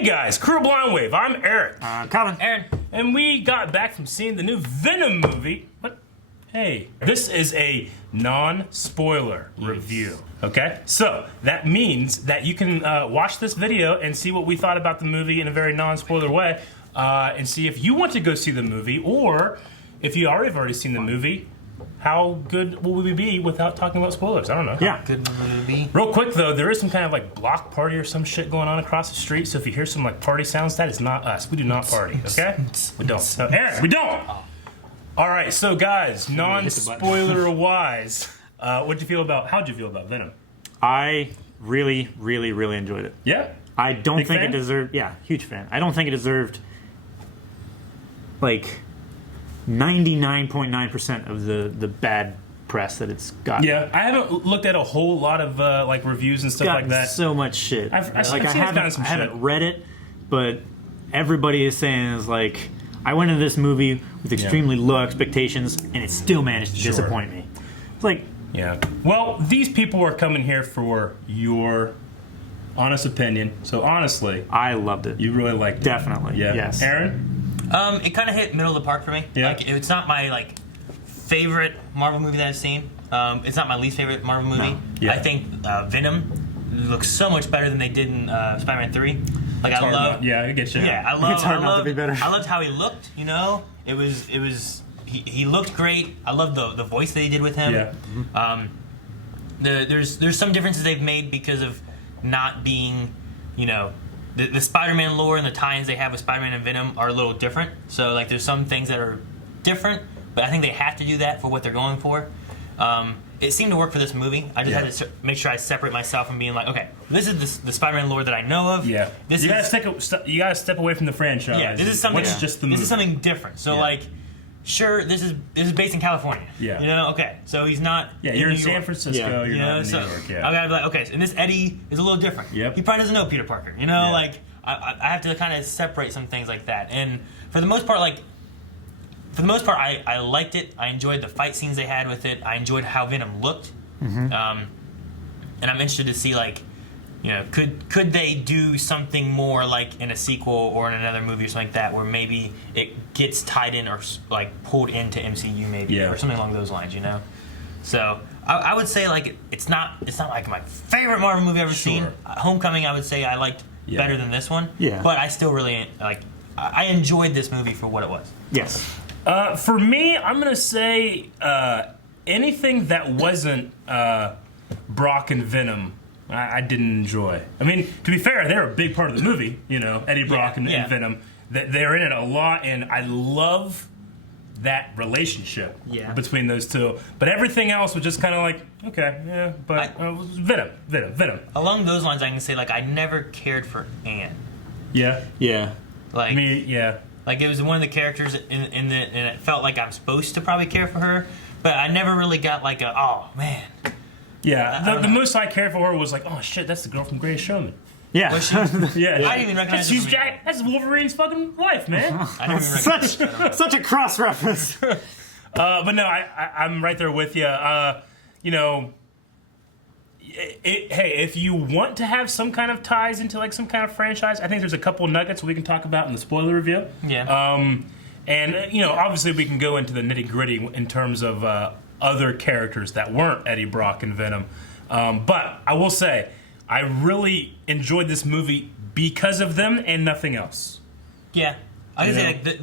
Hey guys, Crew Blind Wave, I'm Eric. Colin. Aaron. And we got back from seeing the new Venom movie, but hey, this is a non-spoiler review, okay? So, that means that you can watch this video and see what we thought about the movie in a very non-spoiler way, and see if you want to go see the movie, or if you have already seen the movie, how good will we be without talking about spoilers? I don't know. Yeah. Good movie. Real quick though, there is some kind of like block party or some shit going on across the street, so if you hear some like party sounds, that is not us. We do not party, okay? We don't. No, Aaron, we don't! Alright, so guys, non-spoiler wise, how'd you feel about Venom? I really enjoyed it. Yeah? I don't Big think fan? it deserved, huge fan. I don't think it deserved, like, 99.9% of the bad press that it's got. Yeah, I haven't looked at a whole lot of like reviews and stuff like that. So much shit. I haven't read it, but everybody is saying is like, I went into this movie with extremely low expectations, and it still managed to disappoint me. It's like, yeah. Well, these people are coming here for your honest opinion. So honestly, I loved it. you really liked it. Definitely. Yeah. Yes. Aaron? It kind of hit middle of the park for me. Yeah. Like, it's not my favorite Marvel movie that I've seen. It's not my least favorite Marvel movie. No. Yeah. I think Venom looks so much better than they did in Spider-Man 3. Like, I love. Yeah, I get you. Yeah, I love. It's hard not to be better. I loved how he looked. You know, it was. He looked great. I love the voice that he did with him. Yeah. There's some differences they've made because of not being, you know, the Spider-Man lore and the tie-ins they have with Spider-Man and Venom are a little different. So like there's some things that are different, but I think they have to do that for what they're going for. It seemed to work for this movie. I just had to make sure I separate myself from being like, okay, this is the Spider-Man lore that I know of. Yeah. This you is, gotta step away from the franchise. yeah, this is something. What's just the movie? This is something different. So like, sure, this is based in California. Yeah. You know, okay. So he's not. Yeah, you're in New San York. Francisco. Yeah. You're You know, not in so New York. Yeah. I gotta be like, okay, and this Eddie is a little different. Yep. He probably doesn't know Peter Parker. You know, Yeah. like I have to kind of separate some things like that. And for the most part, I liked it. I enjoyed the fight scenes they had with it. I enjoyed how Venom looked. And I'm interested to see, like, you know, could they do something more like in a sequel or in another movie or something like that, where maybe it gets tied in or like pulled into MCU maybe or something along those lines, you know? So I would say like it's not like my favorite Marvel movie I've ever seen. Homecoming, I would say I liked better than this one. Yeah. But I still really like. I enjoyed this movie for what it was. yes. For me, I'm gonna say anything that wasn't Brock and Venom, I didn't enjoy. I mean, to be fair, they're a big part of the movie. You know, Eddie Brock and Venom. They're in it a lot, and I love that relationship between those two. But everything else was just kind of like, okay, yeah, but Venom. Along those lines, I can say like I never cared for Anne. Yeah. Yeah. Like yeah. Like it was one of the characters and it felt like I'm supposed to probably care for her, but I never really got like a oh man. Yeah, the most I cared for her was like, oh shit, that's the girl from Greatest Showman. Yeah. Yeah, I didn't even recognize she's her. Jack. That's Wolverine's fucking wife, man. I didn't even recognize her. Such a cross reference. But no, I'm right there with you. You know, hey, if you want to have some kind of ties into like some kind of franchise, I think there's a couple nuggets we can talk about in the spoiler review. Yeah. And you know, obviously we can go into the nitty gritty in terms of other characters that weren't Eddie Brock and Venom. But I will say, I really enjoyed this movie because of them and nothing else. Yeah. I would say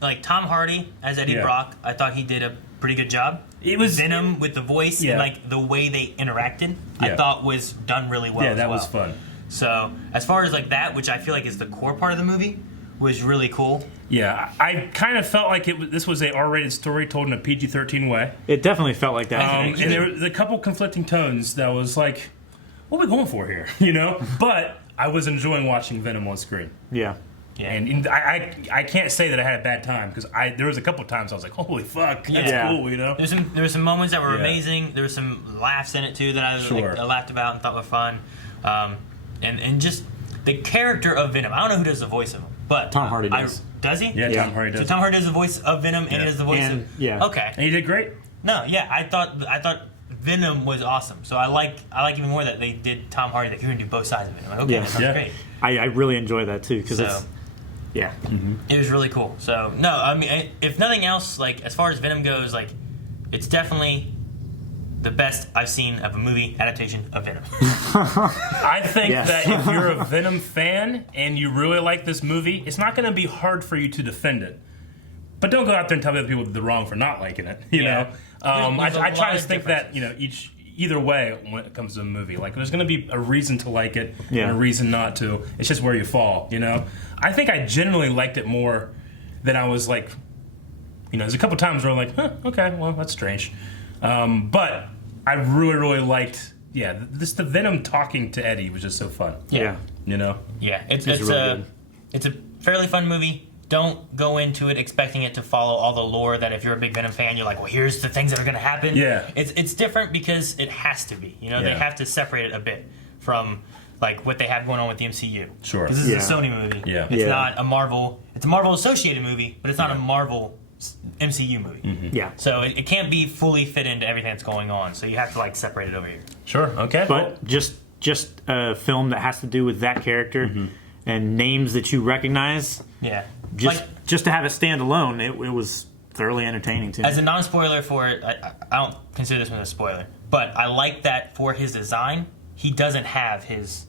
like Tom Hardy as Eddie Brock, I thought he did a pretty good job. It was Venom with the voice and like the way they interacted, I thought was done really well. Yeah, that was fun. So as far as like that, which I feel like is the core part of the movie, was really cool. Yeah, I kind of felt like this was a R-rated story told in a PG-13 way. It definitely felt like that. And there was a couple conflicting tones that was like, what are we going for here? You know? But I was enjoying watching Venom on screen. Yeah. Yeah. And I can't say that I had a bad time, because there was a couple times I was like, holy fuck, that's cool, you know? There were some moments that were amazing. There were some laughs in it too that I laughed about and thought were fun. And just the character of Venom. I don't know who does the voice of him, but Tom Hardy does. Does he? Yeah, Tom Hardy does. So Tom Hardy does the voice of Venom and he does the voice of... Yeah. Okay. And he did great. No, yeah, I thought Venom was awesome. So I like even more that they did Tom Hardy. That you're gonna do both sides of it. I'm like, okay, Yeah. that sounds Yeah. great. I really enjoy that too because So- it's yeah. It was really cool. So no, I mean, if nothing else, like as far as Venom goes, like it's definitely the best I've seen of a movie adaptation of Venom. I think Yes. that if you're a Venom fan and you really like this movie, it's not going to be hard for you to defend it. But don't go out there and tell other people they're wrong for not liking it. You Yeah. know, There's a I try lot to of think that differences. either way when it comes to a movie, like there's going to be a reason to like it Yeah. and a reason not to. It's just where you fall. You know, I think I generally liked it more than I was like. You know, there's a couple times where I'm like, huh, okay, well that's strange, but I really liked. Yeah, the Venom talking to Eddie was just so fun. Yeah. You know. Yeah, it's really good. it's a fairly fun movie. Don't go into it expecting it to follow all the lore that if you're a big Venom fan, you're like, well, here's the things that are going to happen. Yeah. It's different because it has to be. You know, they Yeah. have to separate it a bit from like what they have going on with the MCU. Sure. This is Yeah. a Sony movie. Yeah. It's Yeah. not a Marvel. It's a Marvel associated movie, but it's not a Marvel MCU movie. Yeah. So it can't be fully fit into everything that's going on. So you have to like separate it over here. Sure. Okay. But just a film that has to do with that character and names that you recognize. Yeah. Just to have it stand alone, it was thoroughly entertaining to me. As a non-spoiler for it, I don't consider this one a spoiler, but I like that for his design, he doesn't have his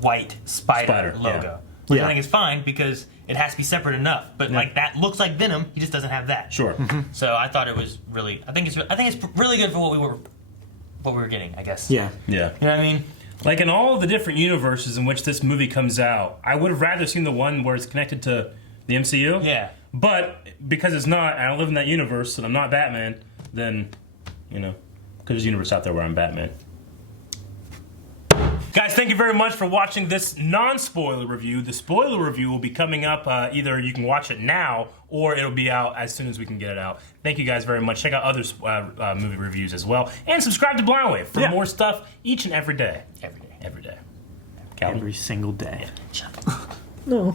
white spider logo. yeah. Which Yeah. I think is fine because it has to be separate enough. But like that looks like Venom, he just doesn't have that. Sure. So I thought it was really. I think it's really good for what we were getting. I guess. Yeah. Yeah. You know what I mean? Like in all of the different universes in which this movie comes out, I would have rather seen the one where it's connected to the MCU. Yeah. But because it's not, I don't live in that universe, and I'm not Batman, then, you know, because there's a universe out there where I'm Batman. Guys, thank you very much for watching this non-spoiler review. The spoiler review will be coming up. Either you can watch it now, or it'll be out as soon as we can get it out. Thank you guys very much. Check out other movie reviews as well. And subscribe to Blind Wave for more stuff each and every day. Every day. Every day. Calvin? Every single day. Shut up. No.